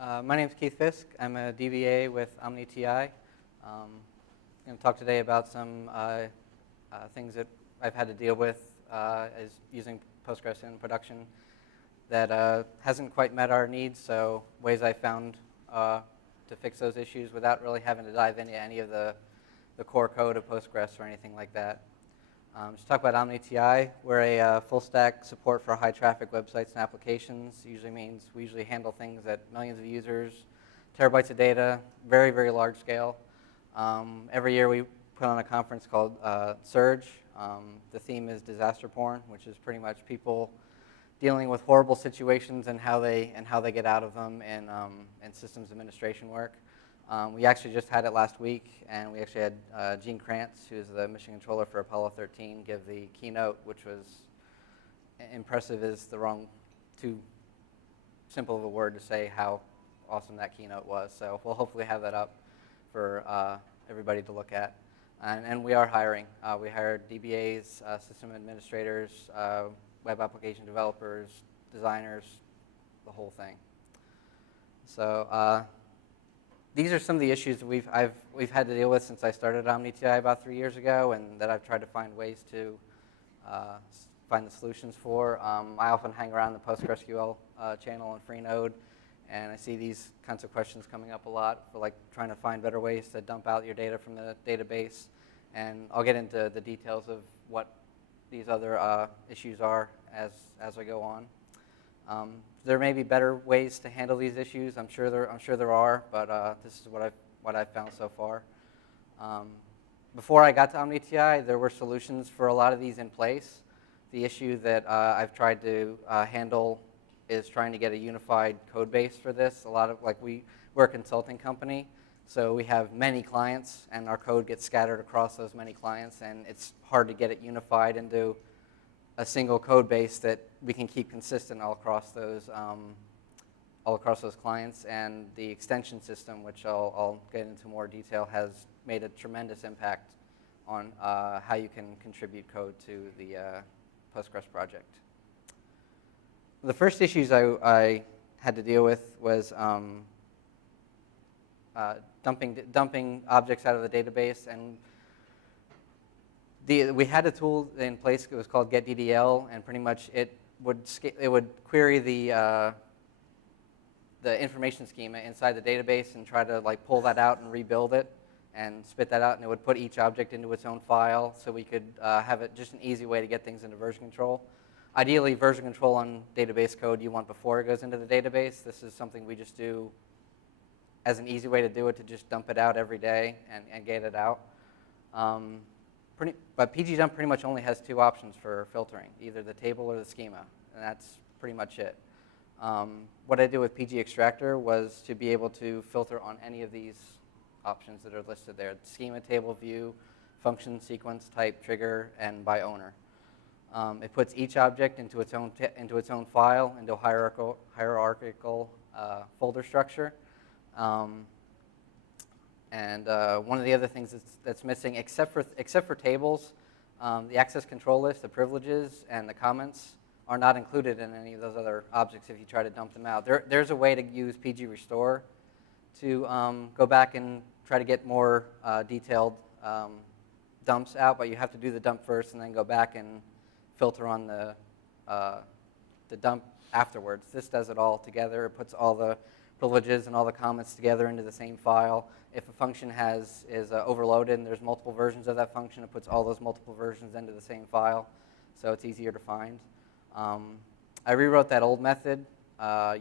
My name is Keith Fiske. I'm a DBA with OmniTI. I'm going to talk today about some things that I've had to deal with as using Postgres in production that hasn't quite met our needs, so ways I found to fix those issues without really having to dive into any of the core code of Postgres or anything like that. Just talk about OmniTI. We're a full-stack support for high-traffic websites and applications. Usually means we usually handle things at millions of users, terabytes of data, very, very large scale. Every year we put on a conference called Surge. The theme is disaster porn, which is pretty much people dealing with horrible situations and how they get out of them in systems administration work. We actually just had it last week, and we actually had Gene Krantz, who's the mission controller for Apollo 13, give the keynote, which was impressive is the wrong, too simple of a word to say how awesome that keynote was. So we'll hopefully have that up for everybody to look at. And we are hiring. We hired DBAs, system administrators, web application developers, designers, the whole thing. So these are some of the issues that we've had to deal with since I started OmniTI about 3 years ago, and that I've tried to find ways to find the solutions for. I often hang around the PostgreSQL channel on Freenode, and I see these kinds of questions coming up a lot for like trying to find better ways to dump out your data from the database. And I'll get into the details of what these other issues are as I go on. There may be better ways to handle these issues. I'm sure there are, but this is what I've found so far. Before I got to OmniTI, there were solutions for a lot of these in place. The issue that I've tried to handle is trying to get a unified code base for this. We're a consulting company, so we have many clients, and our code gets scattered across those many clients, and it's hard to get it unified into a single code base that we can keep consistent all across those clients. And the extension system, which I'll get into more detail, has made a tremendous impact on how you can contribute code to the Postgres project. The first issues I had to deal with was dumping objects out of the database. And we had a tool in place. It was called getDDL, and pretty much it would query the information schema inside the database and try to like pull that out and rebuild it and spit that out, and it would put each object into its own file, so we could have it just an easy way to get things into version control. Ideally, version control on database code you want before it goes into the database. This is something we just do as an easy way to do it, to just dump it out every day and get it out. But pgdump pretty much only has two options for filtering, either the table or the schema, and that's pretty much it. What I did with Extractor was to be able to filter on any of these options that are listed there: schema, table, view, function, sequence, type, trigger, and by owner. It puts each object into its own file, into a hierarchical folder structure. And one of the other things that's missing, except for tables, the access control list, the privileges, and the comments are not included in any of those other objects if you try to dump them out. There's a way to use PGRestore to go back and try to get more detailed dumps out, but you have to do the dump first and then go back and filter on the dump afterwards. This does it all together. It puts all the privileges and all the comments together into the same file. If a function is overloaded and there's multiple versions of that function, it puts all those multiple versions into the same file, so it's easier to find. I rewrote that old method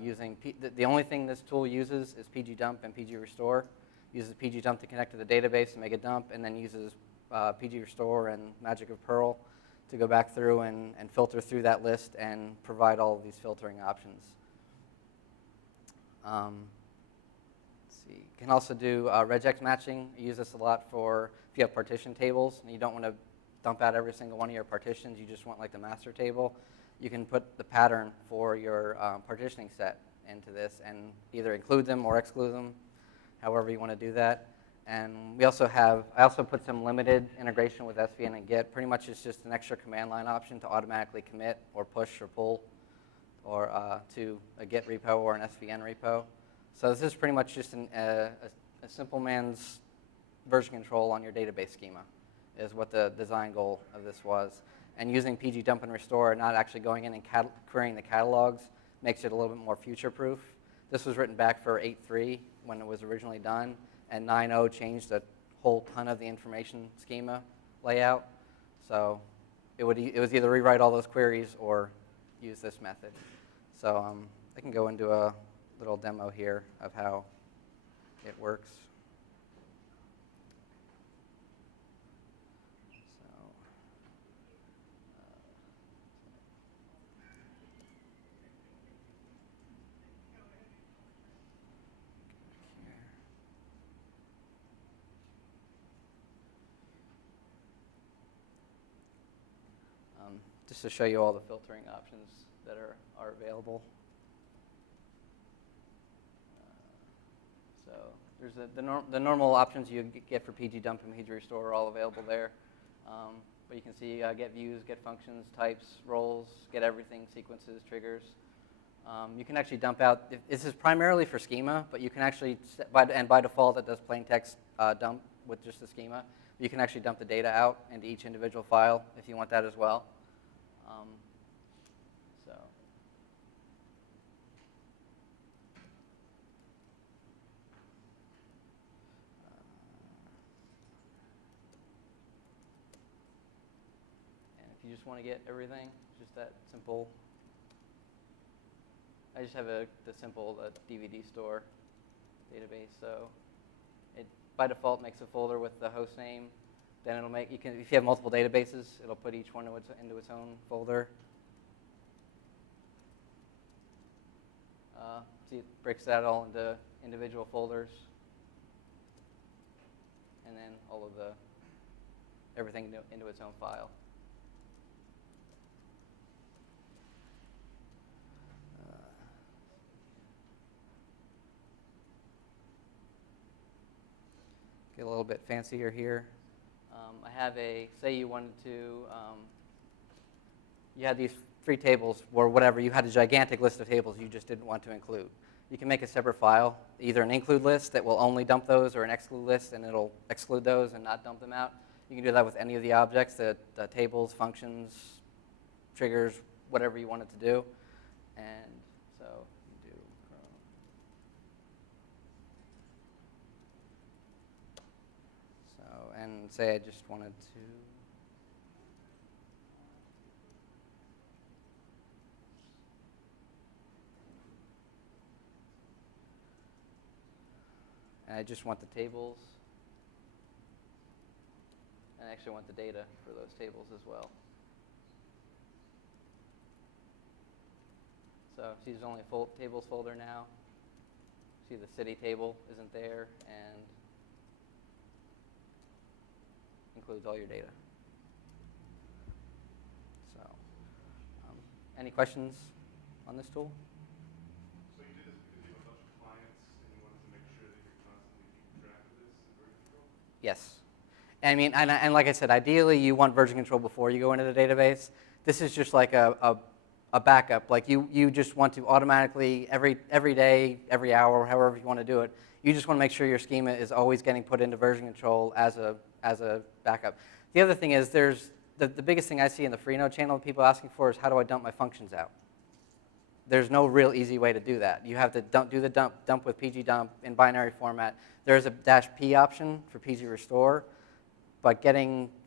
using the only thing this tool uses is pgdump and pgrestore. Uses pgdump to connect to the database and make a dump, and then uses pgrestore and Magic of Perl to go back through and filter through that list and provide all of these filtering options. Let's see. You can also do regex matching. I use this a lot for if you have partition tables and you don't want to dump out every single one of your partitions. You just want like the master table. You can put the pattern for your partitioning set into this and either include them or exclude them, however you want to do that. And I also put some limited integration with SVN and Git. Pretty much it's just an extra command line option to automatically commit or push or pull or to a Git repo or an SVN repo. So this is pretty much just a simple man's version control on your database schema is what the design goal of this was. And using PG dump and restore, not actually going in and querying the catalogs, makes it a little bit more future-proof. This was written back for 8.3 when it was originally done, and 9.0 changed a whole ton of the information schema layout. So it was either rewrite all those queries or use this method. So I can go into a little demo here of how it works. Just to show you all the filtering options that are available. So there's the normal options you get for PG dump and PG restore are all available there. But you can see get views, get functions, types, roles, get everything, sequences, triggers. You can actually dump out. This is primarily for schema, but you can actually, and by default it does plain text dump with just the schema. You can actually dump the data out into each individual file if you want that as well. You just want to get everything, just that simple. I just have the simple DVD store database. So it by default makes a folder with the host name. Then it'll make, if you have multiple databases, it'll put each one into its own folder. See, it breaks that all into individual folders, and then all of everything into its own file. Get a little bit fancier here. I have say you wanted to, you had these 3 tables or whatever, you had a gigantic list of tables you just didn't want to include. You can make a separate file, either an include list that will only dump those or an exclude list and it'll exclude those and not dump them out. You can do that with any of the objects, the tables, functions, triggers, whatever you want it to do. And so you do and say I just wanted to and I just want the tables, and I actually want the data for those tables as well. So see, there's only a tables folder now. See, the city table isn't there, and includes all your data. So, any questions on this tool? So you did this because you have a bunch of clients and you wanted to make sure that you're constantly keeping track of this in version control? Yes. I mean, and like I said, ideally you want version control before you go into the database. This is just like a backup. Like you just want to automatically, every day, every hour, however you want to do it, you just want to make sure your schema is always getting put into version control as a backup. The other thing is there's the biggest thing I see in the Freenode channel people asking for is how do I dump my functions out? There's no real easy way to do that. You have to do the dump with PG dump in binary format. There's a -p option for PG restore, but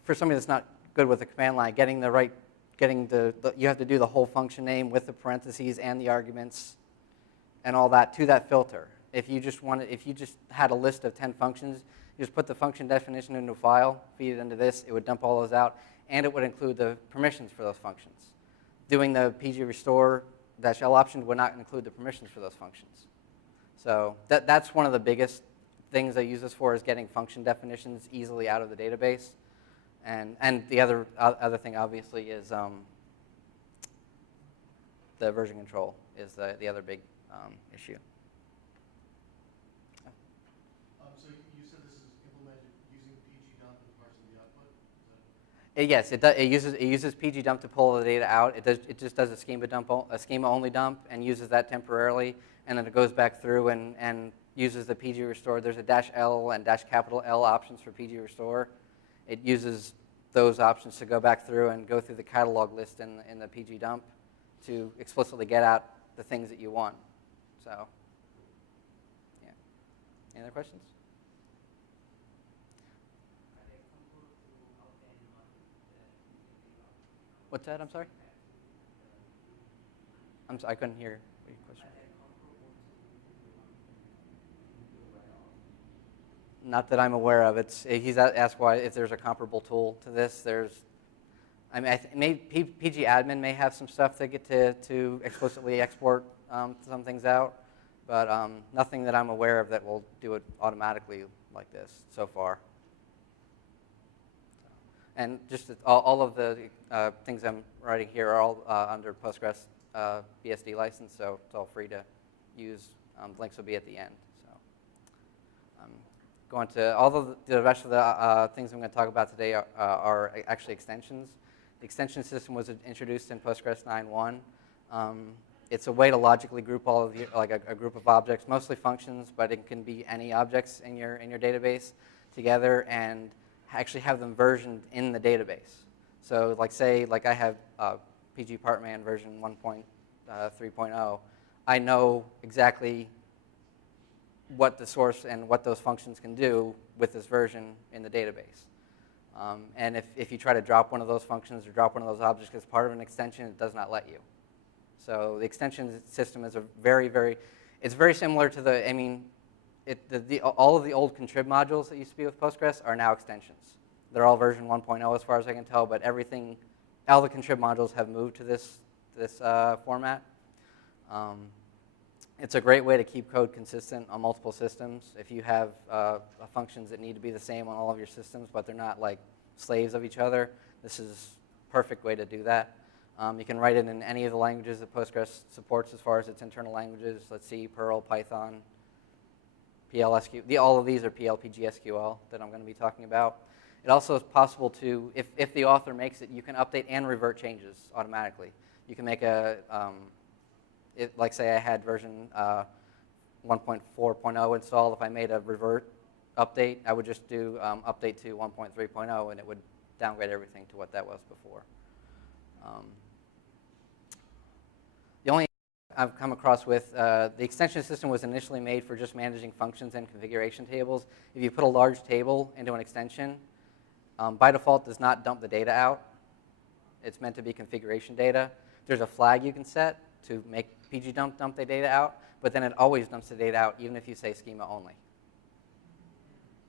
for somebody that's not good with the command line, you have to do the whole function name with the parentheses and the arguments and all that to that filter. If you just had a list of 10 functions, you just put the function definition into a file, feed it into this, it would dump all those out, and it would include the permissions for those functions. Doing the PG restore -l option would not include the permissions for those functions. So that's one of the biggest things I use this for is getting function definitions easily out of the database. And the other thing obviously is the version control is the other big issue. So you said this is implemented using PG dump and parsing the output? Yes, it uses pgdump to pull the data out. It just does a schema only dump and uses that temporarily, and then it goes back through and uses the pg restore. There's a -L and -L options for pg restore. It uses those options to go back through and go through the catalog list in the pgdump to explicitly get out the things that you want. So, yeah. Any other questions? What's that? I'm sorry. I couldn't hear your question. Not that I'm aware of. He's asked why if there's a comparable tool to this. I mean, maybe PG admin may have some stuff to get to explicitly export some things out, but nothing that I'm aware of that will do it automatically like this so far. And just all of the things I'm writing here are all under Postgres BSD license, so it's all free to use. Links will be at the end. So, going to all of the rest of the things I'm going to talk about today are actually extensions. The extension system was introduced in Postgres 9.1. It's a way to logically group all of a group of objects, mostly functions, but it can be any objects in your database together and actually have them versioned in the database. So say I have PG Partman version 1.3.0. I know exactly what the source and what those functions can do with this version in the database. And if you try to drop one of those functions or drop one of those objects as part of an extension, it does not let you. So the extension system is it's very similar to all of the old contrib modules that used to be with Postgres are now extensions. They're all version 1.0 as far as I can tell, but all the contrib modules have moved to this format. It's a great way to keep code consistent on multiple systems. If you have functions that need to be the same on all of your systems, but they're not like slaves of each other, this is a perfect way to do that. You can write it in any of the languages that Postgres supports as far as its internal languages. Let's see, Perl, Python, PLSQL. All of these are PLPGSQL that I'm going to be talking about. It also is possible to, if the author makes it, you can update and revert changes automatically. You can make like say I had version 1.4.0 installed. If I made a revert update, I would just do update to 1.3.0 and it would downgrade everything to what that was before. The only I've come across with, the extension system was initially made for just managing functions and configuration tables. If you put a large table into an extension, by default does not dump the data out. It's meant to be configuration data. There's a flag you can set to make pgdump dump the data out, but then it always dumps the data out even if you say schema only.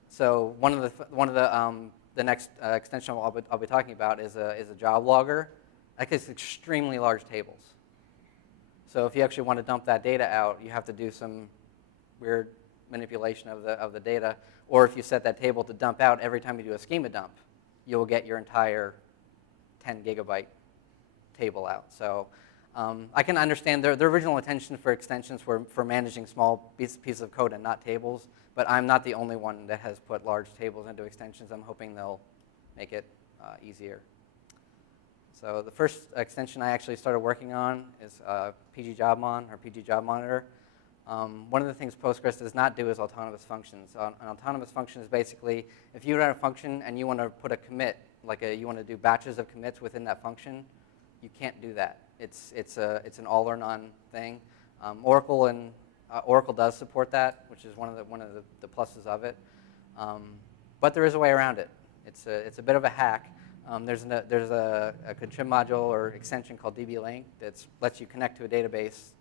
So one of the next extension I'll be talking about is a job logger. That gets extremely large tables. So if you actually want to dump that data out, you have to do some weird manipulation of the data. Or if you set that table to dump out every time you do a schema dump, you'll get your entire 10 gigabyte table out. So I can understand their original intention for extensions were for managing small pieces of code and not tables. But I'm not the only one that has put large tables into extensions. I'm hoping they'll make it easier. So the first extension I actually started working on is PGJobMon or PG Job Monitor. One of the things Postgres does not do is autonomous functions. An autonomous function is basically if you run a function and you want to put a commit, you want to do batches of commits within that function, you can't do that. It's an all or none thing. Oracle does support that, which is one of the pluses of it. But there is a way around it. It's a bit of a hack. There's a contrib module or extension called dblink that lets you connect to a database,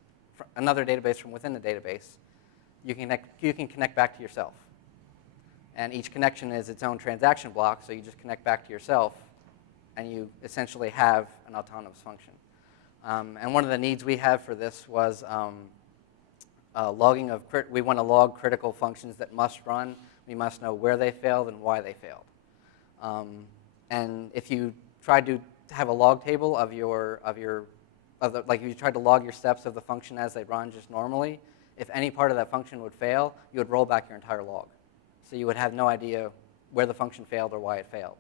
another database from within the database. You can connect back to yourself. And each connection is its own transaction block, so you just connect back to yourself, and you essentially have an autonomous function. And one of the needs we have for this was logging of, we want to log critical functions that must run. We must know where they failed and why they failed. And if you tried to have a log table of like if you tried to log your steps of the function as they run just normally, if any part of that function would fail, you would roll back your entire log. So you would have no idea where the function failed or why it failed.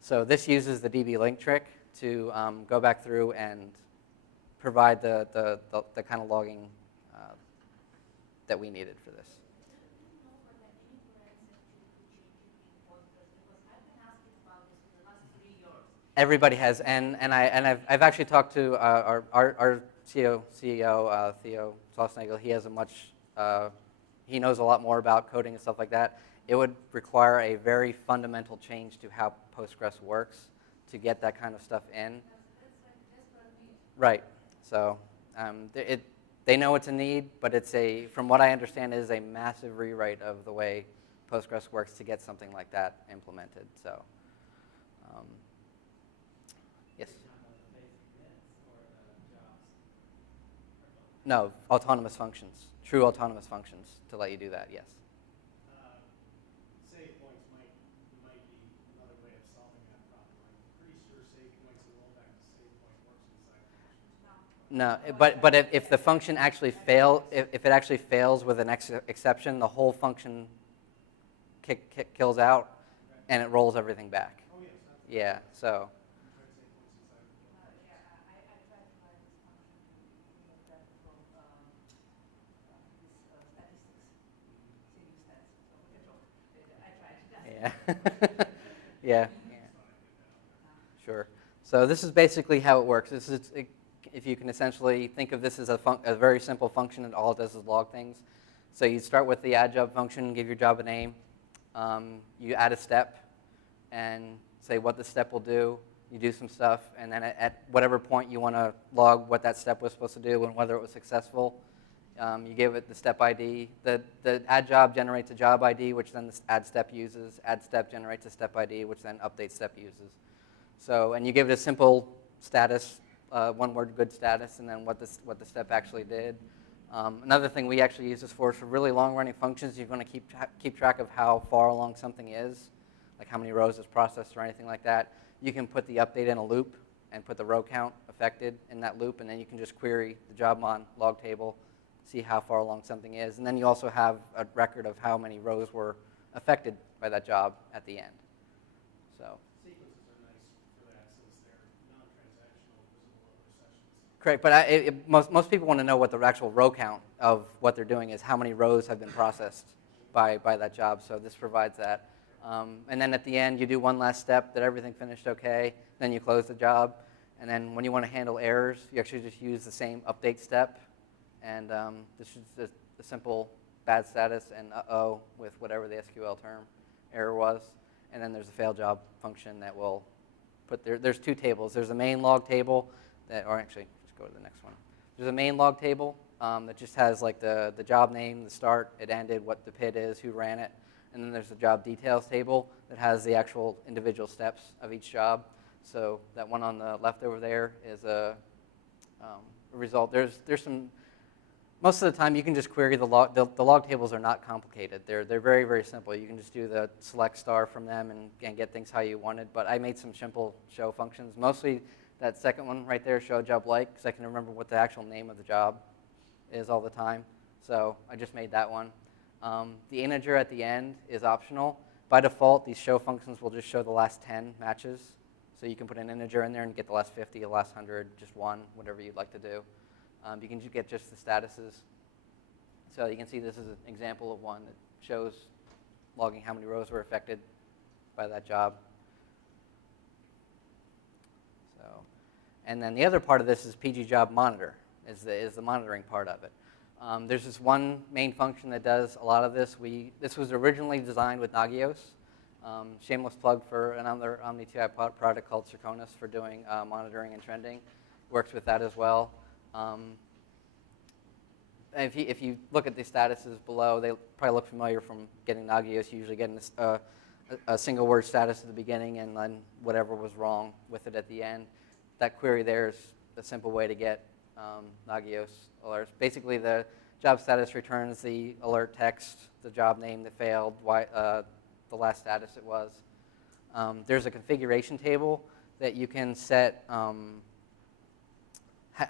So this uses the DB link trick to go back through and provide the kind of logging that we needed for this. Everybody has, and I've actually talked to our CEO Theo Schlossnagel. He has he knows a lot more about coding and stuff like that. It would require a very fundamental change to how Postgres works to get that kind of stuff in. Right. So they know it's a need, but from what I understand, it is a massive rewrite of the way Postgres works to get something like that implemented. So. Yes? No, autonomous functions, true autonomous functions to let you do that, yes. Save points might be another way of solving that problem. I'm pretty sure save points and rollback to save point works inside functions. No, but if the function actually if it actually fails with an exception, the whole function kills out, and it rolls everything back. Oh, yes. Yeah, so. Yeah. Yeah. Sure. So this is basically how it works. If you can essentially think of this as a very simple function, and all it does is log things. So you start with the add job function, give your job a name. You add a step and say what the step will do. You do some stuff, and then at whatever point you want to log what that step was supposed to do and whether it was successful. You give it the step ID. The add job generates a job ID, which then the add step uses. Add step generates a step ID, which then update step uses. So, and you give it a simple status, one-word good status, and then what the step actually did. Another thing we actually use this for is for really long-running functions. You're going to keep track of how far along something is, like how many rows is processed or anything like that. You can put the update in a loop and put the row count affected in that loop, and then you can just query the job on log table, see how far along something is, and then you also have a record of how many rows were affected by that job at the end. So. Sequences are nice for that since they're non-transactional, visible over sessions. Correct, but most people want to know what the actual row count of what they're doing is, how many rows have been processed by that job, so this provides that. And then at the end, you do one last step that everything finished okay, then you close the job, and then when you want to handle errors, you actually just use the same update step. And this is just a simple bad status and uh-oh with whatever the SQL term error was. And then there's a fail job function that will put there's two tables. There's a main log table or actually, just go to the next one. There's a main log table that just has like the job name, the start, it ended, what the PID is, who ran it. And then there's the job details table that has the actual individual steps of each job. So that one on the left over there is a result. There's some. Most of the time, you can just query the log. The log tables are not complicated. They're very, very simple. You can just do the select star from them and get things how you wanted. But I made some simple show functions. Mostly that second one right there, show job like, because I can remember what the actual name of the job is all the time. So I just made that one. The integer at the end is optional. By default, these show functions will just show the last 10 matches. So you can put an integer in there and get the last 50, the last 100, just one, whatever you'd like to do. You can get just the statuses. So you can see this is an example of one that shows logging how many rows were affected by that job. So, and then the other part of this is PG job monitor, is the monitoring part of it. There's this one main function that does a lot of this. This was originally designed with Nagios. Shameless plug for another OmniTI product called Circonus for doing monitoring and trending. Works with that as well. If you look at the statuses below, they probably look familiar from getting Nagios. You usually get a single word status at the beginning and then whatever was wrong with it at the end. That query there is a simple way to get Nagios alerts. Basically, the job status returns the alert text, the job name that failed, the last status it was. There's a configuration table that you can set.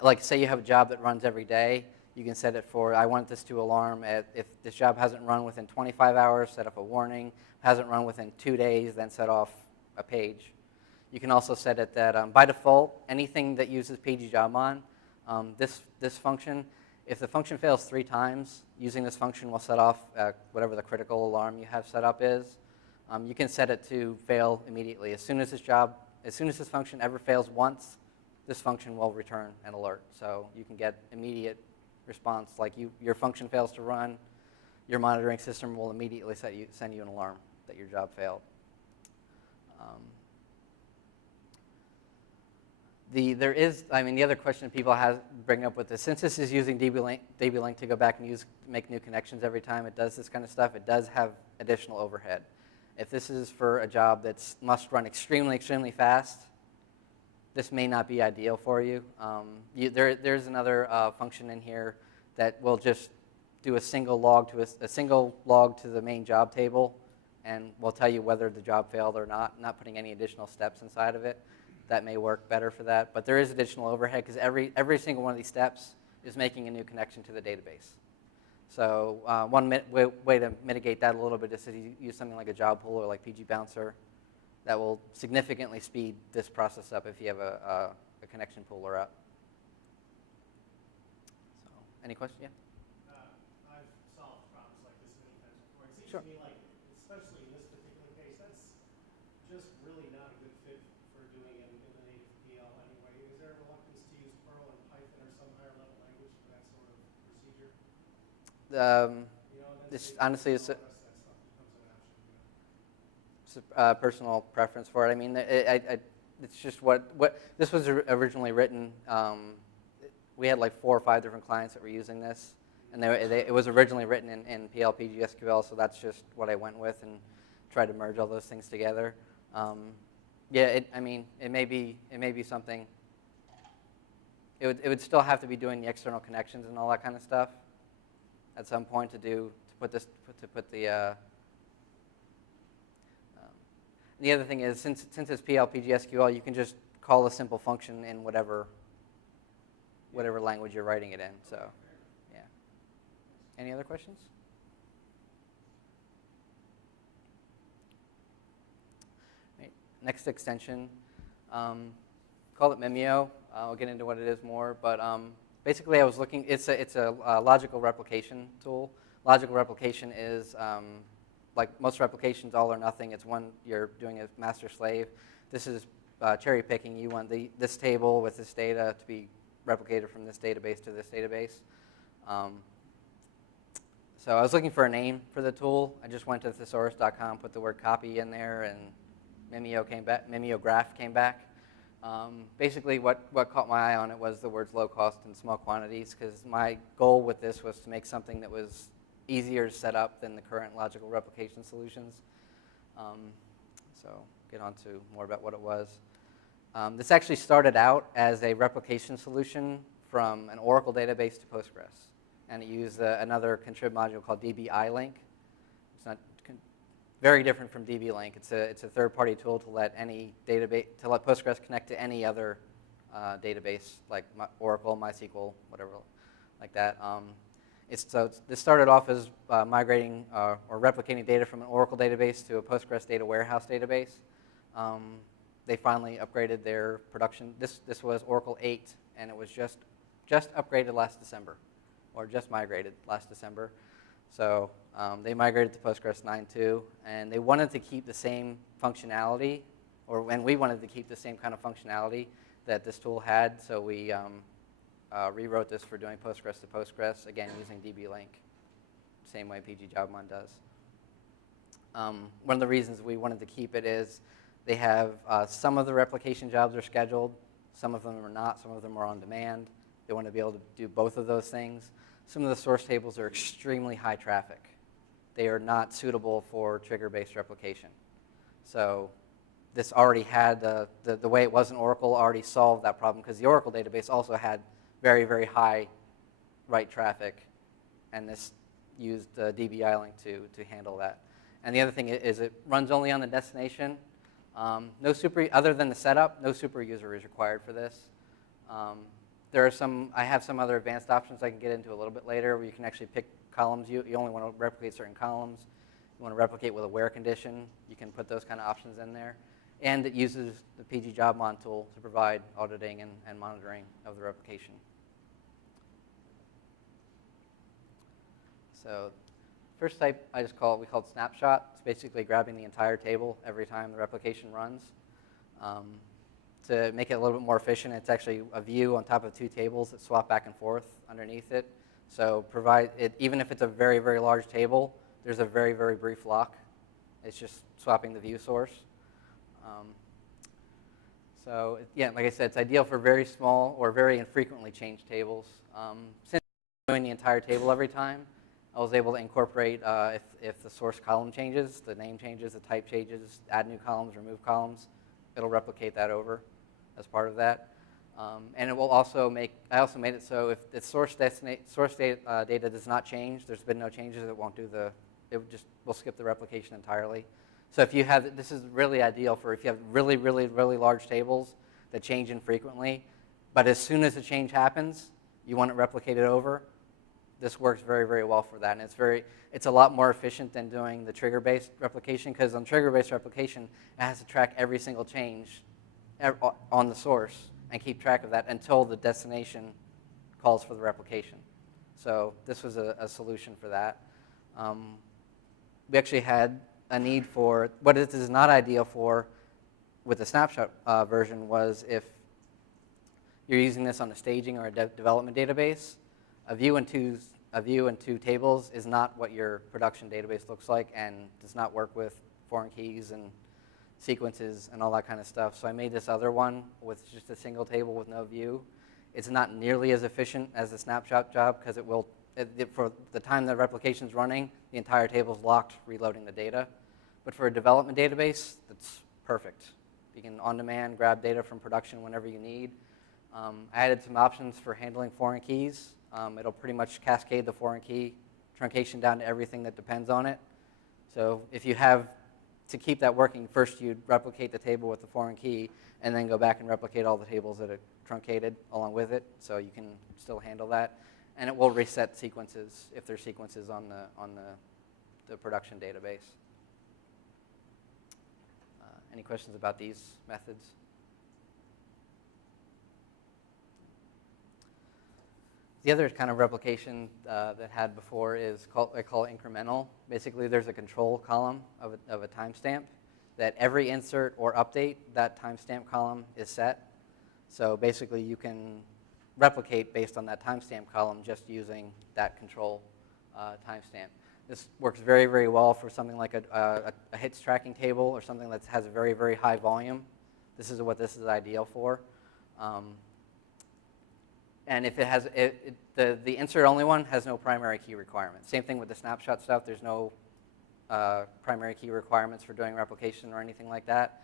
Like say you have a job that runs every day, you can set it for, I want this to alarm if this job hasn't run within 25 hours, set up a warning. Hasn't run within 2 days, then set off a page. You can also set it that by default, anything that uses pgJobMon, this function, if the function fails 3 times, using this function will set off whatever the critical alarm you have set up is. You can set it to fail immediately. As soon as this function ever fails once, this function will return an alert. So you can get immediate response. Like your function fails to run, your monitoring system will immediately send you an alarm that your job failed. The other question people bring up with this, since this is using DB-Link to go back and make new connections every time it does this kind of stuff, it does have additional overhead. If this is for a job that must run extremely, extremely fast, this may not be ideal for you. There's another function in here that will just do a single log to the main job table, and will tell you whether the job failed or not putting any additional steps inside of it. That may work better for that, but there is additional overhead because every single one of these steps is making a new connection to the database. So one way to mitigate that a little bit is to use something like a job pool or like PG Bouncer. That will significantly speed this process up if you have a connection pooler up. So, any questions? Yeah? I've solved problems like this many times before. It seems Sure. to me like, especially in this particular case, that's just really not a good fit for doing it in the native PL anyway. Is there a reluctance to use Perl and Python or some higher level language for that sort of procedure? Honestly, it's a personal preference for it. I mean, it's just what this was originally written. We had like 4 or 5 different clients that were using this, and it was originally written in PL PGSQL, so that's just what I went with and tried to merge all those things together. Yeah, it may be something. It would still have to be doing the external connections and all that kind of stuff at some point the other thing is, since it's PL PGSQL, you can just call a simple function in whatever language you're writing it in. So, yeah. Any other questions? Right. Next extension, call it Mimeo. I'll get into what it is more, but basically I was looking. It's a logical replication tool. Logical replication is like most replications, all or nothing. It's one you're doing a master-slave. This is cherry picking. You want this table with this data to be replicated from this database to this database. So I was looking for a name for the tool. I just went to thesaurus.com, put the word copy in there, and Mimeo came back. Mimeograph came back. Basically, what caught my eye on it was the words low cost and small quantities, because my goal with this was to make something that was easier to set up than the current logical replication solutions. So get on to more about what it was. This actually started out as a replication solution from an Oracle database to Postgres, and it used another contrib module called dbILink. It's not very different from dbLink. It's a third-party tool to let Postgres connect to any other database like Oracle, MySQL, whatever like that. This started off as migrating or replicating data from an Oracle database to a Postgres data warehouse database. They finally upgraded their production. This was Oracle 8, and it was just upgraded last December, or just migrated last December. So they migrated to Postgres 9.2, and they wanted to keep the same functionality, and we wanted to keep the same kind of functionality that this tool had. So we rewrote this for doing Postgres to Postgres, again using dbLink, same way PGJobMon does. One of the reasons we wanted to keep it is they have some of the replication jobs are scheduled, some of them are not, some of them are on demand. They want to be able to do both of those things. Some of the source tables are extremely high traffic. They are not suitable for trigger-based replication. So this already had, the way it was in Oracle already solved that problem, because the Oracle database also had very, very high write traffic, and this used dbILink to handle that. And the other thing is it runs only on the destination. Other than the setup, no super user is required for this. I have some other advanced options I can get into a little bit later, where you can actually pick columns. You only want to replicate certain columns. You want to replicate with a where condition. You can put those kind of options in there. And it uses the PG JobMon tool to provide auditing and monitoring of the replication. So first type we call it snapshot. It's basically grabbing the entire table every time the replication runs. To make it a little bit more efficient, it's actually a view on top of two tables that swap back and forth underneath it. So even if it's a very, very large table, there's a very, very brief lock. It's just swapping the view source. So yeah, like I said, it's ideal for very small or very infrequently changed tables. Since I'm doing the entire table every time, I was able to incorporate if the source column changes, the name changes, the type changes, add new columns, remove columns, it'll replicate that over as part of that. And it will also I also made it so if the source data does not change, there's been no changes, we'll skip the replication entirely. So if you have, this is really ideal for if you have really, really, really large tables that change infrequently, but as soon as a change happens, you want it replicated over. This works very, very well for that, and it's a lot more efficient than doing the trigger-based replication, because on trigger-based replication, it has to track every single change on the source and keep track of that until the destination calls for the replication. So this was a solution for that. We actually had a need for, what this is not ideal for with the snapshot version was if you're using this on a staging or a development database, a view and two tables is not what your production database looks like and does not work with foreign keys and sequences and all that kind of stuff. So I made this other one with just a single table with no view. It's not nearly as efficient as the snapshot job because for the time the replication's running, the entire table's locked reloading the data. But for a development database, that's perfect. You can on-demand grab data from production whenever you need. I added some options for handling foreign keys. It'll pretty much cascade the foreign key truncation down to everything that depends on it. So if you have, to keep that working, first you'd replicate the table with the foreign key and then go back and replicate all the tables that are truncated along with it, so you can still handle that. And it will reset sequences if there's sequences on the production database. Any questions about these methods? The other kind of replication that had before is I call incremental. Basically, there's a control column of a timestamp that every insert or update, that timestamp column is set. So basically, you can replicate based on that timestamp column just using that control timestamp. This works very, very well for something like a hits tracking table or something that has a very, very high volume. This is what this is ideal for. And if it has, the insert-only one has no primary key requirements. Same thing with the snapshot stuff. There's no primary key requirements for doing replication or anything like that.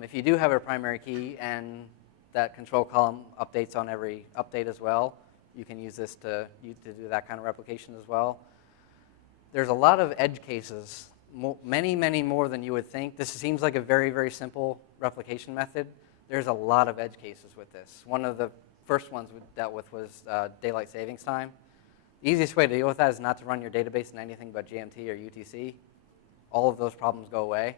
If you do have a primary key and that control column updates on every update as well, you can use this to do that kind of replication as well. There's a lot of edge cases, many, many more than you would think. This seems like a very, very simple replication method. There's a lot of edge cases with this. One of the first ones we dealt with was daylight savings time. The easiest way to deal with that is not to run your database in anything but GMT or UTC. All of those problems go away.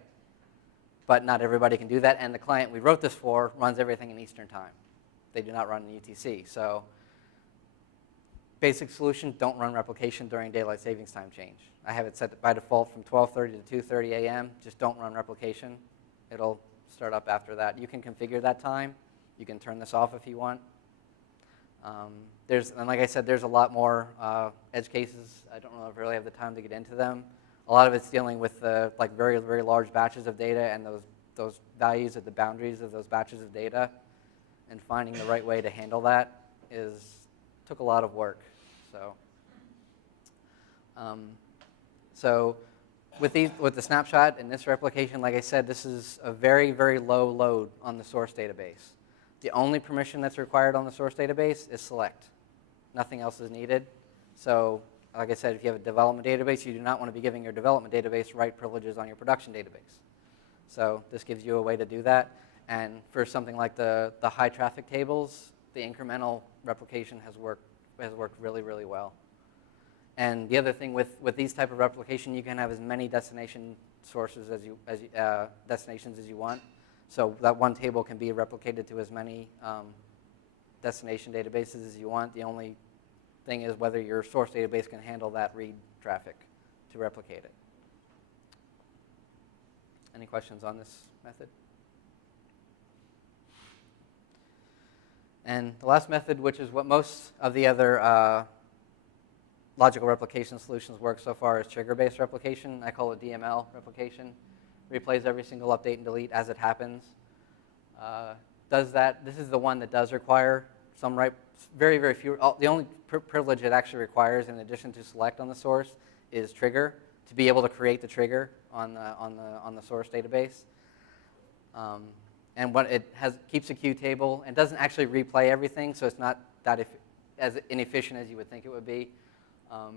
But not everybody can do that, and the client we wrote this for runs everything in Eastern time. They do not run in UTC. So basic solution, don't run replication during daylight savings time change. I have it set by default from 12:30 to 2:30 a.m. Just don't run replication. It'll start up after that. You can configure that time. You can turn this off if you want. And like I said, there's a lot more edge cases. I don't know if I really have the time to get into them. A lot of it's dealing with like very, very large batches of data and those values at the boundaries of those batches of data. And finding the right way to handle that took a lot of work. So with the snapshot and this replication, like I said, this is a very, very low load on the source database. The only permission that's required on the source database is select. Nothing else is needed. So like I said, if you have a development database, you do not want to be giving your development database write privileges on your production database. So this gives you a way to do that. And for something like the high traffic tables, the incremental replication has worked really, really well. And the other thing with these type of replication, you can have as many destination sources destinations as you want. So that one table can be replicated to as many destination databases as you want. The only thing is whether your source database can handle that read traffic to replicate it. Any questions on this method? And the last method, which is what most of the other logical replication solutions work so far, is trigger-based replication. I call it DML replication. Replays every single update and delete as it happens. Does that? This is the one that does require some very, very few. The only privilege it actually requires, in addition to select on the source, is trigger, to be able to create the trigger on the source database. And what it keeps a queue table and doesn't actually replay everything, so it's not that as inefficient as you would think it would be.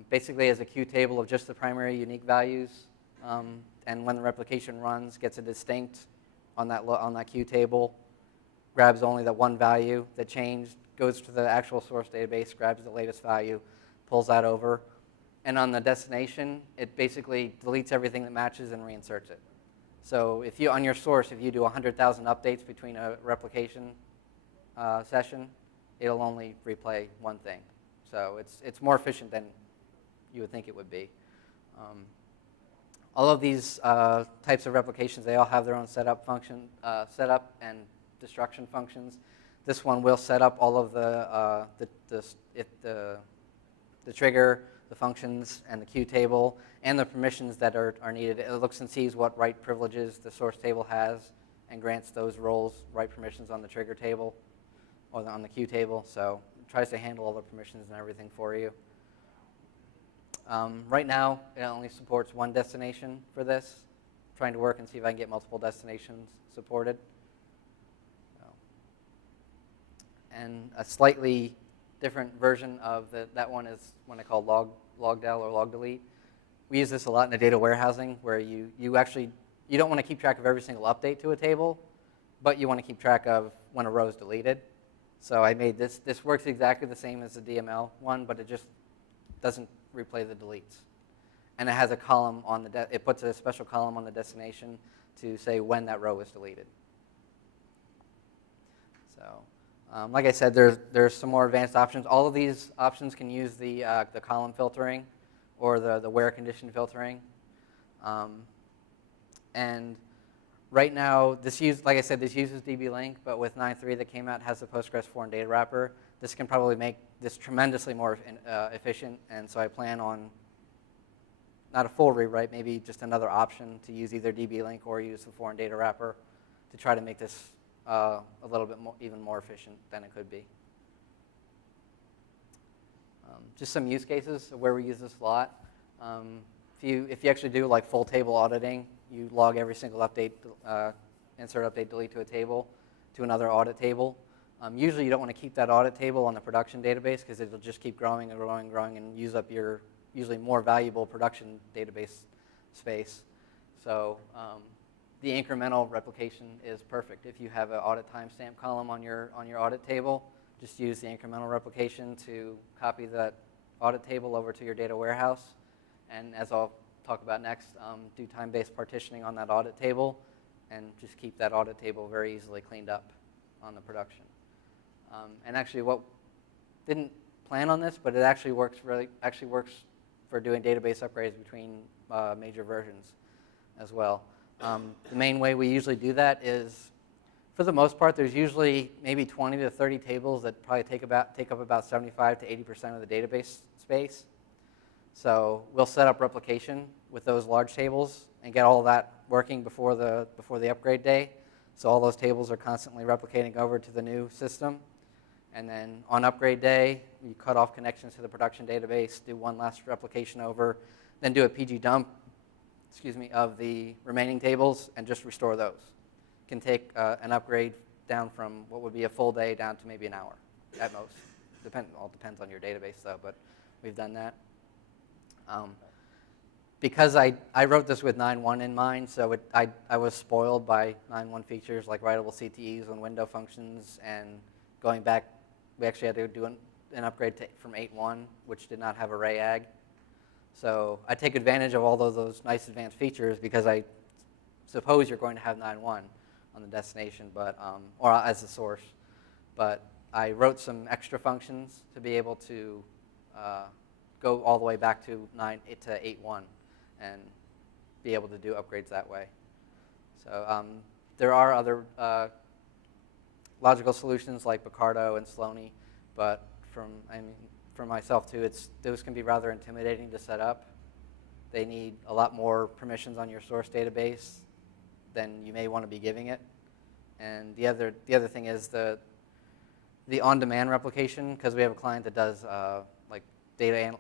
Basically, as a queue table of just the primary unique values, and when the replication runs, gets a distinct on that queue table, grabs only that one value that changed, goes to the actual source database, grabs the latest value, pulls that over, and on the destination, it basically deletes everything that matches and reinserts it. So if you, on your source, if you do 100,000 updates between a replication session, it'll only replay one thing. So it's more efficient than you would think it would be. All of these types of replications, they all have their own setup function, setup and destruction functions. This one will set up all of the trigger, the functions, and the queue table, and the permissions that are needed. It looks and sees what write privileges the source table has and grants those roles write permissions on the trigger table or on the queue table. So it tries to handle all the permissions and everything for you. Right now, it only supports one destination for this. I'm trying to work and see if I can get multiple destinations supported. And a slightly different version of that one is one I call logdel or log delete. We use this a lot in the data warehousing, where you don't want to keep track of every single update to a table, but you want to keep track of when a row is deleted. So I made this. This works exactly the same as the DML one, but it just doesn't replay the deletes. And it has a column on it puts a special column on the destination to say when that row was deleted. So, like I said, there's some more advanced options. All of these options can use the column filtering or the where condition filtering. And right now, like I said, this uses DB-Link, but with 9.3 that came out, has the Postgres foreign data wrapper. This can probably make this tremendously more efficient, and so I plan on not a full rewrite, maybe just another option to use either DB-Link or use the foreign data wrapper to try to make this a little bit more, even more efficient than it could be. Just some use cases of where we use this a lot. If you actually do like full table auditing, you log every single update, insert, update, delete to a table, to another audit table. Usually you don't want to keep that audit table on the production database because it'll just keep growing and growing and growing and use up your usually more valuable production database space. So the incremental replication is perfect. If you have an audit timestamp column on your audit table, just use the incremental replication to copy that audit table over to your data warehouse. And as I'll talk about next, do time-based partitioning on that audit table and just keep that audit table very easily cleaned up on the production. And actually, what didn't plan on this, but it actually works for doing database upgrades between major versions as well. The main way we usually do that is, for the most part, there's usually maybe 20 to 30 tables that probably take up about 75 to 80% of the database space. So we'll set up replication with those large tables and get all of that working before the upgrade day. So all those tables are constantly replicating over to the new system. And then on upgrade day, you cut off connections to the production database, do one last replication over, then do a PG dump, of the remaining tables and just restore those. Can take an upgrade down from what would be a full day down to maybe an hour at most. All depends on your database though, but we've done that. Because I wrote this with 9.1 in mind, so I was spoiled by 9.1 features like writable CTEs and window functions, and going back, we actually had to do an upgrade from 8.1, which did not have array ag. So I take advantage of all those nice advanced features because I suppose you're going to have 9.1. on the destination, but or as a source. But I wrote some extra functions to be able to go all the way back to 8.1 and be able to do upgrades that way. So there are other logical solutions like Picardo and Sloaney, but for myself too, those can be rather intimidating to set up. They need a lot more permissions on your source database than you may want to be giving it. And the other thing is the on-demand replication, because we have a client that does like data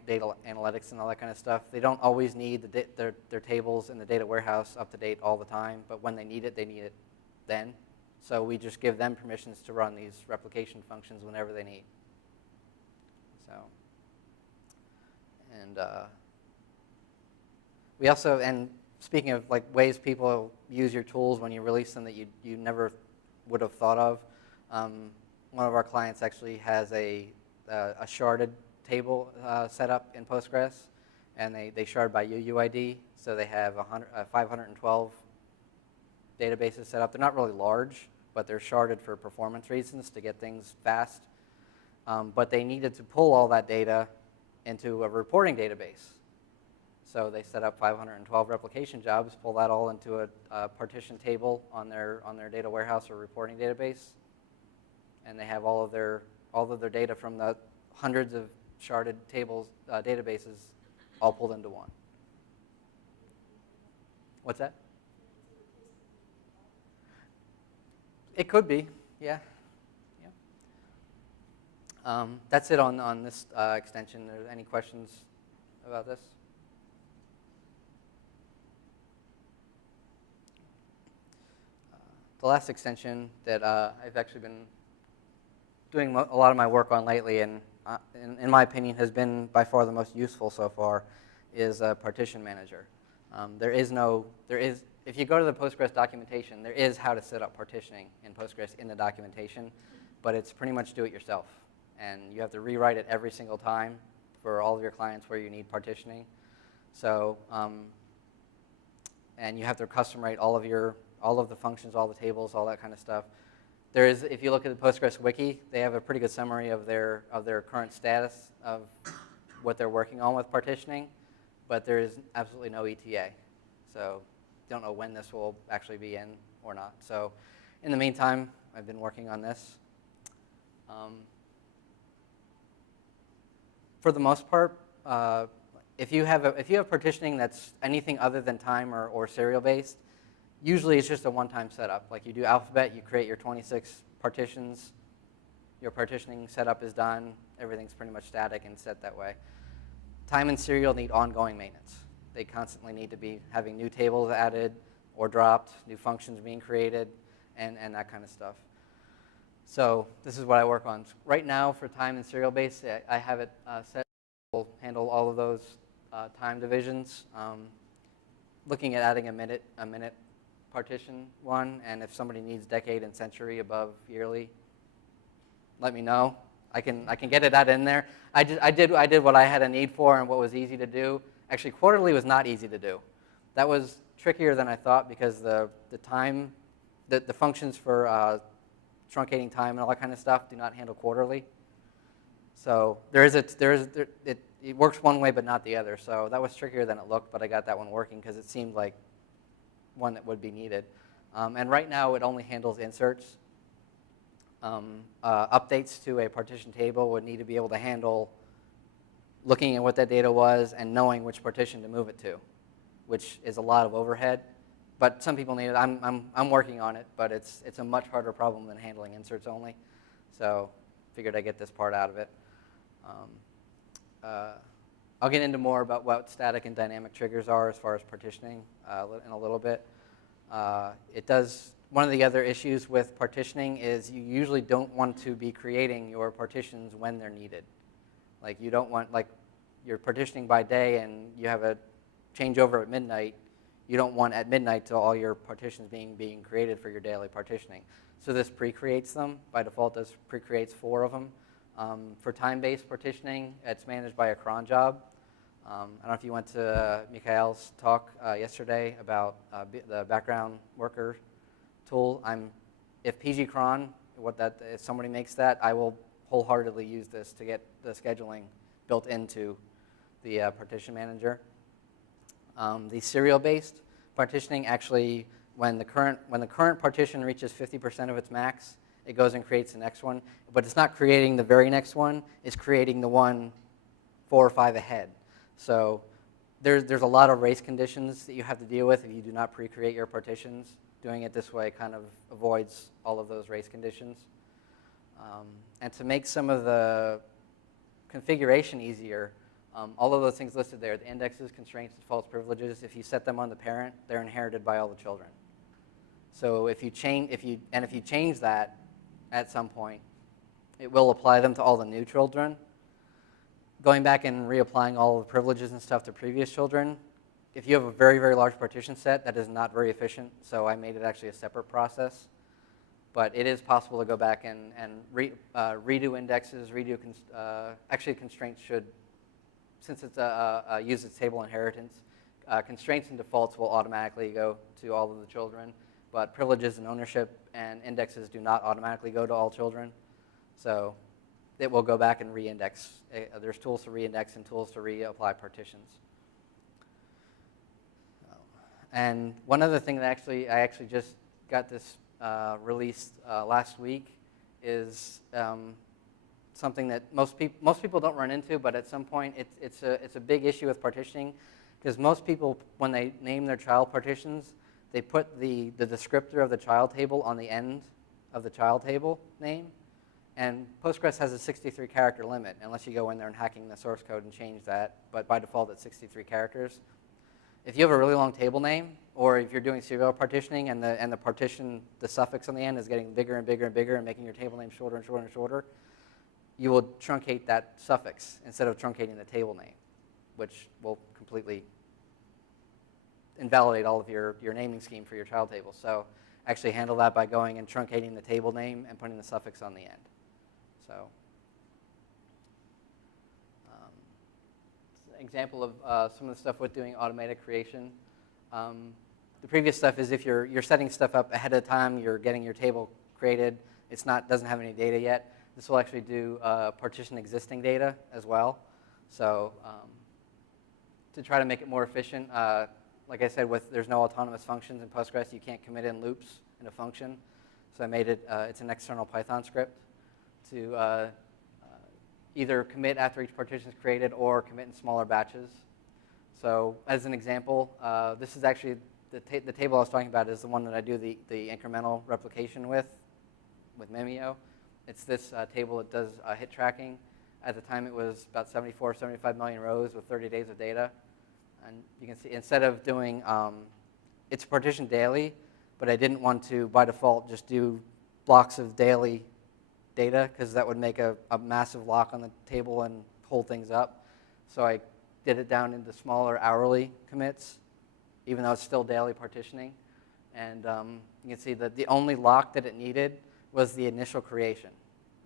analytics and all that kind of stuff. They don't always need their tables in the data warehouse up to date all the time, but when they need it then. So we just give them permissions to run these replication functions whenever they need. So, and we also, and speaking of like ways people use your tools when you release them that you never would have thought of, one of our clients actually has a sharded table set up in Postgres, and they shard by UUID, so they have 512 databases set up. They're not really large, but they're sharded for performance reasons to get things fast. But they needed to pull all that data into a reporting database. So they set up 512 replication jobs, pull that all into a partition table on their data warehouse or reporting database, and they have all of their data from the hundreds of sharded tables databases all pulled into one. What's that? It could be, yeah. That's it on this extension. Are there any questions about this? The last extension that I've actually been doing a lot of my work on lately, and in my opinion has been by far the most useful so far, is Partition Manager. If you go to the Postgres documentation, there is how to set up partitioning in Postgres in the documentation, but it's pretty much do it yourself. And you have to rewrite it every single time for all of your clients where you need partitioning. So, and you have to custom write all of the functions, all the tables, all that kind of stuff. There is, if you look at the Postgres wiki, they have a pretty good summary of their current status of what they're working on with partitioning, but there is absolutely no ETA. So don't know when this will actually be in or not. So in the meantime, I've been working on this. For the most part, if you have partitioning that's anything other than time or serial based, usually it's just a one-time setup. Like you do alphabet, you create your 26 partitions, your partitioning setup is done, everything's pretty much static and set that way. Time and serial need ongoing maintenance. They constantly need to be having new tables added or dropped, new functions being created, and that kind of stuff. So this is what I work on. Right now for time and serial based, I have it set to handle all of those time divisions. Looking at adding a minute partition one, and if somebody needs decade and century above yearly, let me know. I can get it added in there. I did what I had a need for and what was easy to do. Actually, quarterly was not easy to do. That was trickier than I thought because the functions for truncating time and all that kind of stuff do not handle quarterly. So it works one way but not the other. So that was trickier than it looked, but I got that one working because it seemed like one that would be needed. And right now it only handles inserts. Updates to a partition table would need to be able to handle looking at what that data was and knowing which partition to move it to, which is a lot of overhead. But some people need it. I'm working on it, but it's a much harder problem than handling inserts only. So figured I'd get this part out of it. I'll get into more about what static and dynamic triggers are as far as partitioning in a little bit. One of the other issues with partitioning is you usually don't want to be creating your partitions when they're needed. Like you don't want, like you're partitioning by day and you have a changeover at midnight, you don't want at midnight to all your partitions being created for your daily partitioning. So this pre-creates them. By default, this pre-creates 4 of them. For time-based partitioning, it's managed by a cron job. I don't know if you went to Mikhail's talk yesterday about the background worker tool. If pgcron, if somebody makes that, I will wholeheartedly use this to get the scheduling built into the partition manager. The serial-based partitioning actually, when the current partition reaches 50% of its max, it goes and creates the next one. But it's not creating the very next one, it's creating the one 4 or 5 ahead. So there's a lot of race conditions that you have to deal with if you do not pre-create your partitions. Doing it this way kind of avoids all of those race conditions. And to make some of the configuration easier, all of those things listed there, the indexes, constraints, defaults, privileges, if you set them on the parent, they're inherited by all the children. So if you change that at some point, it will apply them to all the new children. Going back and reapplying all the privileges and stuff to previous children, if you have a very, very large partition set, that is not very efficient, so I made it actually a separate process. But it is possible to go back and redo indexes, actually constraints should, since it's use its table inheritance, constraints and defaults will automatically go to all of the children, but privileges and ownership and indexes do not automatically go to all children. So it will go back and reindex. There's tools to reindex and tools to reapply partitions. And one other thing that I actually just got this released last week is something that most people don't run into, but at some point it's a big issue with partitioning, because most people, when they name their child partitions, they put the descriptor of the child table on the end of the child table name. And Postgres has a 63 character limit, unless you go in there and hacking the source code and change that. But by default, it's 63 characters. If you have a really long table name, or if you're doing serial partitioning and the suffix on the end is getting bigger and bigger and bigger and making your table name shorter and shorter and shorter, you will truncate that suffix instead of truncating the table name, which will completely invalidate all of your naming scheme for your child table. So actually handle that by going and truncating the table name and putting the suffix on the end. So example of some of the stuff with doing automated creation. The previous stuff is if you're setting stuff up ahead of time, you're getting your table created, doesn't have any data yet. This will actually do partition existing data as well. So to try to make it more efficient, like I said, there's no autonomous functions in Postgres. You can't commit in loops in a function. So I made it, it's an external Python script to either commit after each partition is created or commit in smaller batches. So as an example, this is actually, the table I was talking about is the one that I do the incremental replication with Mimeo. It's this table that does hit tracking. At the time, it was about 74, 75 million rows with 30 days of data. And you can see, instead of doing, it's partitioned daily, but I didn't want to, by default, just do blocks of daily data, because that would make a massive lock on the table and hold things up. So I did it down into smaller hourly commits, even though it's still daily partitioning. And you can see that the only lock that it needed was the initial creation.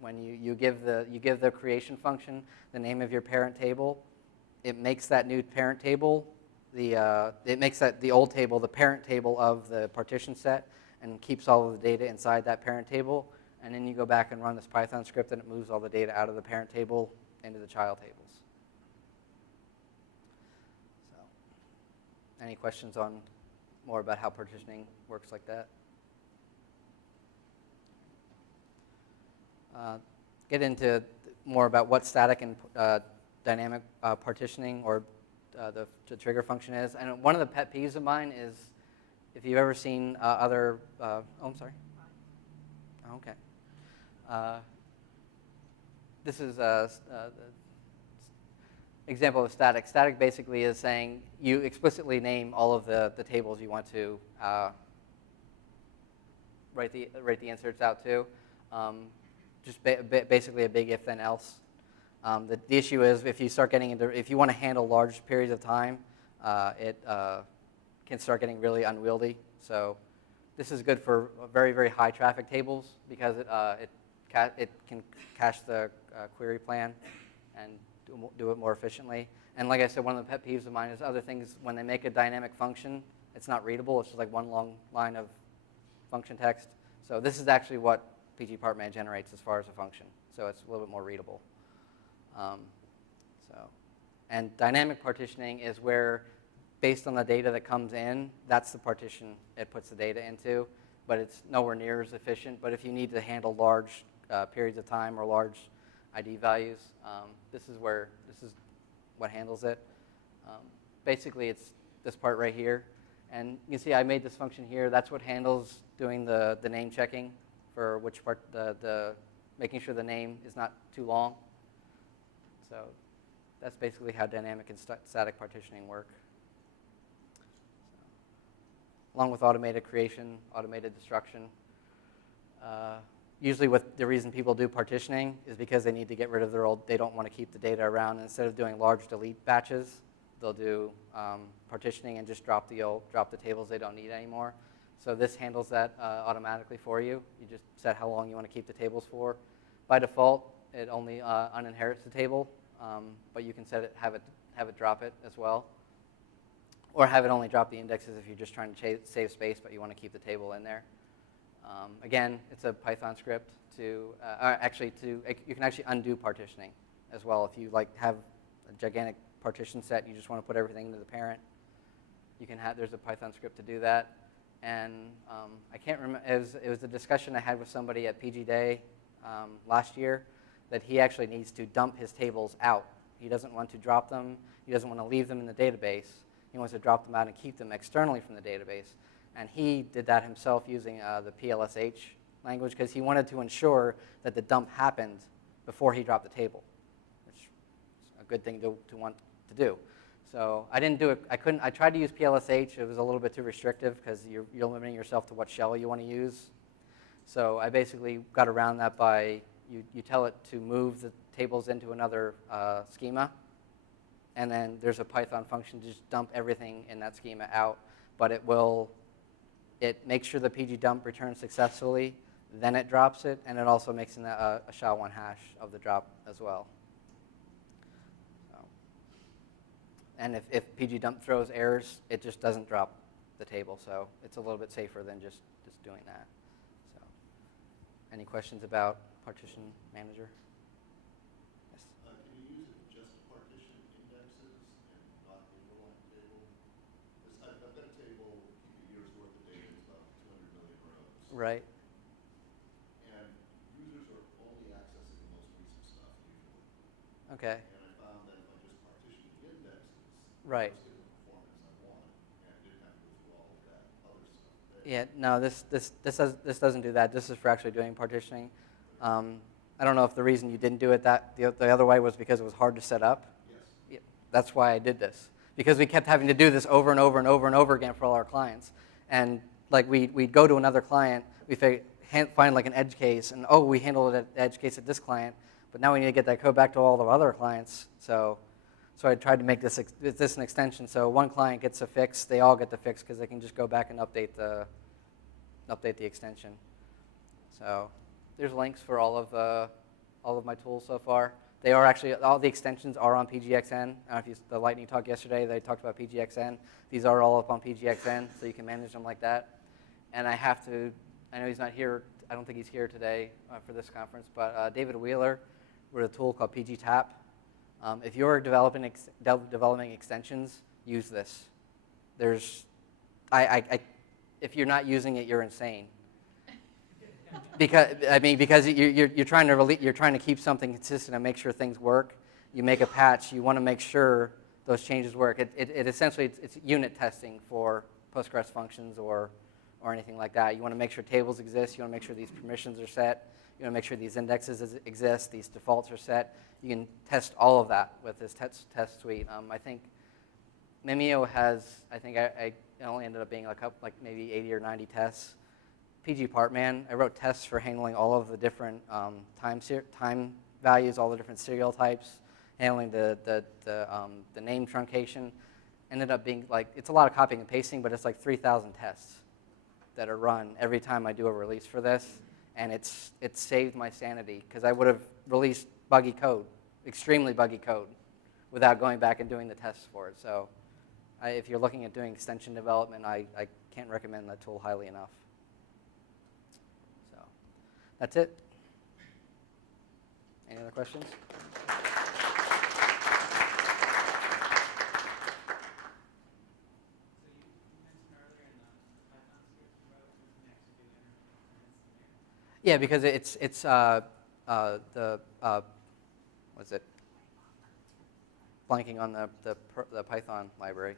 When you give the creation function the name of your parent table, it makes that new parent table it makes that the old table the parent table of the partition set, and keeps all of the data inside that parent table. And then you go back and run this Python script, and it moves all the data out of the parent table into the child tables. So, any questions on more about how partitioning works like that? Get into more about what static and dynamic partitioning or the trigger function is. And one of the pet peeves of mine is if you've ever seen other, oh, I'm sorry. Oh, okay. This is an example of static. Static basically is saying you explicitly name all of the tables you want to write the inserts out to. Just basically a big if then else. The issue is if you want to handle large periods of time, it can start getting really unwieldy. So this is good for very, very high traffic tables because it can cache the query plan and do it more efficiently. And like I said, one of the pet peeves of mine is other things. When they make a dynamic function, it's not readable. It's just like one long line of function text. So this is actually what pgpartman generates as far as a function. So it's a little bit more readable. And dynamic partitioning is where, based on the data that comes in, that's the partition it puts the data into. But it's nowhere near as efficient. But if you need to handle large periods of time or large ID values, this is what handles it. Basically, it's this part right here. And you can see I made this function here. That's what handles doing the name checking for which part, making sure the name is not too long. So that's basically how dynamic and static partitioning work. Along with automated creation, automated destruction. Usually the reason people do partitioning is because they need to get rid of their old, they don't want to keep the data around. Instead of doing large delete batches, they'll do partitioning and just drop the tables they don't need anymore. So this handles that automatically for you. You just set how long you want to keep the tables for. By default, it only uninherits the table, but you can set it, have it drop it as well. Or have it only drop the indexes if you're just trying to save space, but you want to keep the table in there. Again, it's a Python script you can actually undo partitioning as well. If you have a gigantic partition set, you just want to put everything into the parent, you can there's a Python script to do that. And I can't remember, it was a discussion I had with somebody at PG Day last year that he actually needs to dump his tables out. He doesn't want to drop them. He doesn't want to leave them in the database. He wants to drop them out and keep them externally from the database. And he did that himself using the PLSH language because he wanted to ensure that the dump happened before he dropped the table, which is a good thing to want to do. So I didn't do it. I tried to use PLSH. It was a little bit too restrictive because you're limiting yourself to what shell you want to use. So I basically got around that by you tell it to move the tables into another schema. And then there's a Python function to just dump everything in that schema out. But it makes sure the PG dump returns successfully, then it drops it, and it also makes a SHA-1 hash of the drop as well. So, and if PG dump throws errors, it just doesn't drop the table. So it's a little bit safer than just doing that. So, any questions about Partition Manager? Right. And users are only accessing the most recent stuff usually. Okay. And I found that if I just partitioned the indexes, right. I was getting the performance I wanted, and didn't have to go through all of that other stuff. Yeah. No, this doesn't do that. This is for actually doing partitioning. I don't know if the reason you didn't do it the other way was because it was hard to set up. Yes. Yeah, that's why I did this, because we kept having to do this over and over and over and over again for all our clients. And like we'd go to another client, we find like an edge case, and oh, we handled an edge case at this client, but now we need to get that code back to all the other clients. So I tried to make this an extension. So one client gets a fix, they all get the fix because they can just go back and update the extension. So there's links for all of my tools so far. They are actually, all the extensions are on PGXN. I don't know if you, the lightning talk yesterday, they talked about PGXN. These are all up on PGXN, so you can manage them like that. And I know he's not here, I don't think he's here today for this conference, but David Wheeler wrote a tool called PGTap. If you're developing extensions, use this. If you're not using it, you're insane. Because you're trying to keep something consistent and make sure things work. You make a patch, you want to make sure those changes work. It essentially it's unit testing for Postgres functions or anything like that. You want to make sure tables exist. You want to make sure these permissions are set. You want to make sure these indexes exist. These defaults are set. You can test all of that with this test suite. I think Mimeo has. I think it only ended up being like maybe 80 or 90 tests. pgpartman, I wrote tests for handling all of the different time values, all the different serial types, handling the name truncation. Ended up being it's a lot of copying and pasting, but it's like 3,000 tests that are run every time I do a release for this, and it's saved my sanity because I would have released buggy code, extremely buggy code, without going back and doing the tests for it. So if you're looking at doing extension development, I can't recommend that tool highly enough. That's it. Any other questions? Yeah, because it's what's it? Blanking on the Python library,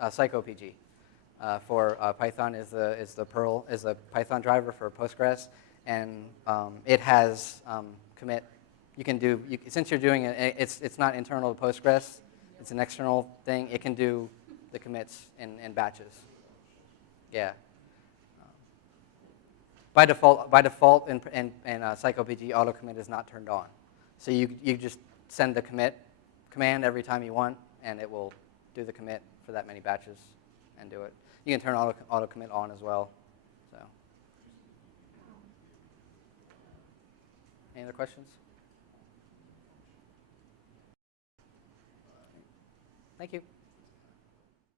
PsychoPG. For Python is the Python driver for Postgres, and it has commit. You can do since you're doing it. It's not internal to Postgres. It's an external thing. It can do the commits in batches. Yeah. By default in PsychoPG, auto commit is not turned on. So you just send the command every time you want, and it will do the commit for that many batches and do it. You can turn auto commit on as well. So, any other questions? Thank you.